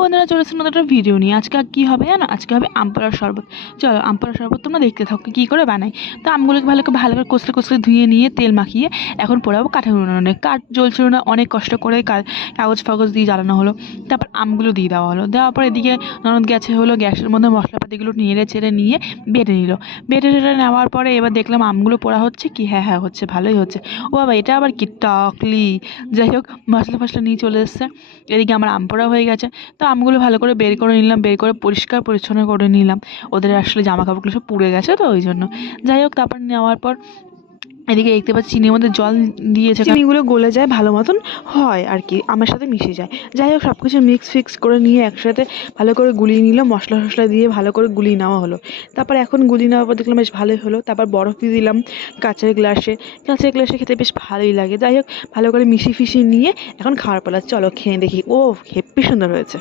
বন্ধুরা চলে এসেছে নতুন একটা ভিডিও নিয়ে। আজকে কী হবে জানো? আজকে হবে আম পোড়ার শরবত। চলো আম পোড়ার শরবত তোমরা দেখতে থাকো কী করে বানাই। তো আমগুলোকে ভালো করে কষলে কষলে ধুয়ে নিয়ে তেল মাখিয়ে এখন পোড়াবো কাঠের উনুনে। কাঠ জ্বলছিল না, অনেক কষ্ট করে কাগজ ফাগজ দিয়ে জ্বালানো হলো। তারপর আমগুলো দিয়ে দেওয়া হলো। দেওয়ার পর এদিকে ননদ গেছে হলো গ্যাসের মধ্যে মশলাপাতিগুলো নেড়ে চেড়ে নিয়ে বেটে নিল। বেটে টেটে নেওয়ার পরে এবার দেখলাম আমগুলো পোড়া হচ্ছে কি, হ্যাঁ হচ্ছে, ভালোই হচ্ছে। ও বাবা, এটা আবার কি টকলি! যাই হোক, মশলা ফসলা নিয়ে চলে এসছে। এদিকে আমার আম পোড়া হয়ে গেছে। তো আমগুলো ভালো করে বের করে নিলাম, বের করে পরিষ্কার পরিচ্ছন্ন করে নিলাম। ওদের আসলে জামা কাপড়গুলো সব পুড়ে গেছে তো ওই জন্য। যাই হোক, তারপর নেওয়ার পর এদিকে দেখতে পাচ্ছি চিনির মধ্যে জল দিয়েছে, চিনিগুলো গলে যায় ভালো মতন হয় আর কি, আমার সাথে মিশে যায়। যাই হোক, সব কিছু ফিক্স করে নিয়ে একসাথে ভালো করে গুলিয়ে নিলাম, মশলা টশলা দিয়ে ভালো করে গুলিয়ে নেওয়া হলো। তারপর এখন গুলিয়ে নেওয়ার পর দেখলাম বেশ ভালোই হলো। তারপর বরফ দিয়ে দিলাম কাঁচের গ্লাসে খেতে বেশ ভালোই লাগে। যাই হোক, ভালো করে মিশিয়ে ফিশিয়ে নিয়ে এখন খাওয়ার পালা, চলো খেয়ে দেখি। ও হেব্বি সুন্দর হয়েছে।